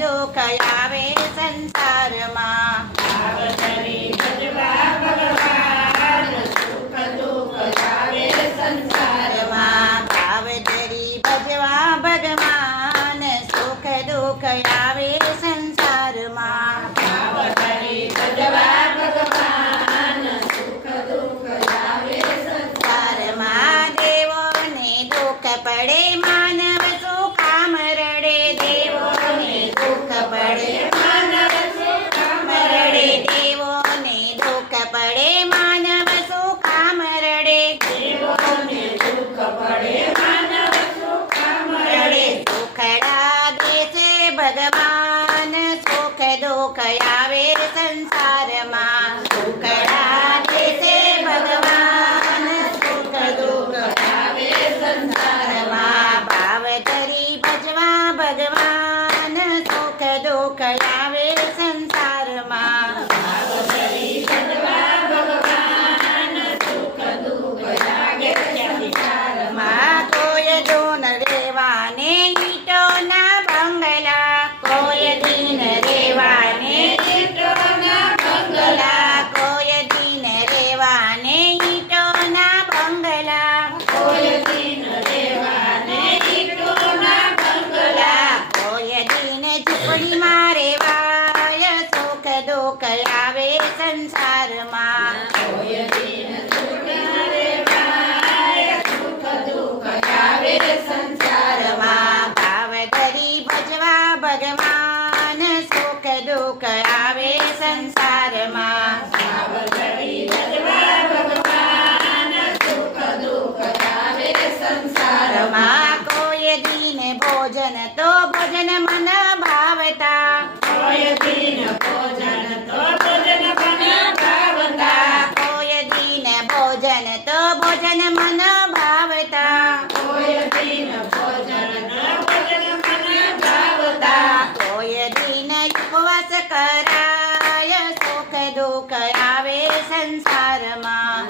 દુઃખ આવે સંસારમાં. que va. વણીમાં રેવાય સુખ દુઃખ આવે સંસારમાં. સંસારમાં ભાવ કરી ભજવા ભગવાન સુખ દુઃખ આવે સંસારમાં. ખોટું કરાવે સંસારમાં.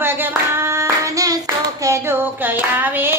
ભગવાન સુખ દુઃખ આવે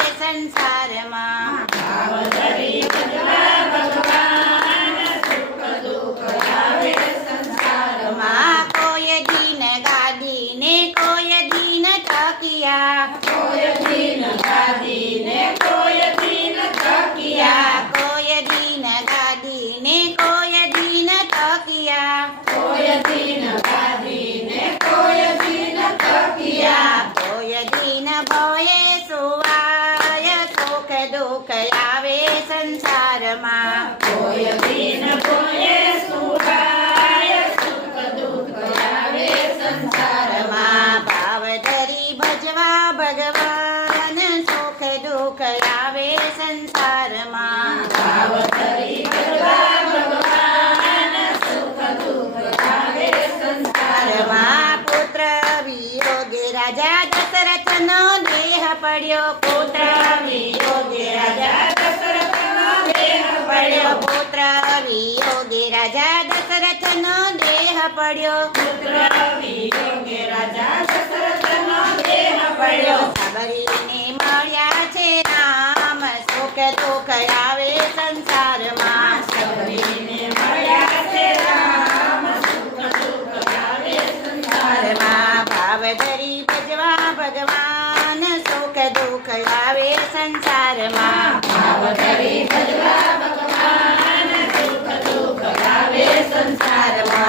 રાજા દશરથનો દેહ પડ્યો. પુત્ર વિયોગે રાજા પડ્યો પુત્ર વિયોગે રાજા દશરથનો દેહ પડ્યો. પુત્ર વિયોગે રાજા દશરથનો દેહ પડ્યો. સાબરીને મળ્યા છે રામ. સુખ દુઃખ આવે સંસારમાં. સબરીને મળ્યા છે રામ. સુખ દુઃખ આવે સંસારમાં. ભાવ ધરી ભજવા ભગવાન. સુખ દુઃખ આવે સંસારમાં. ભાવ ધરી సంసారమా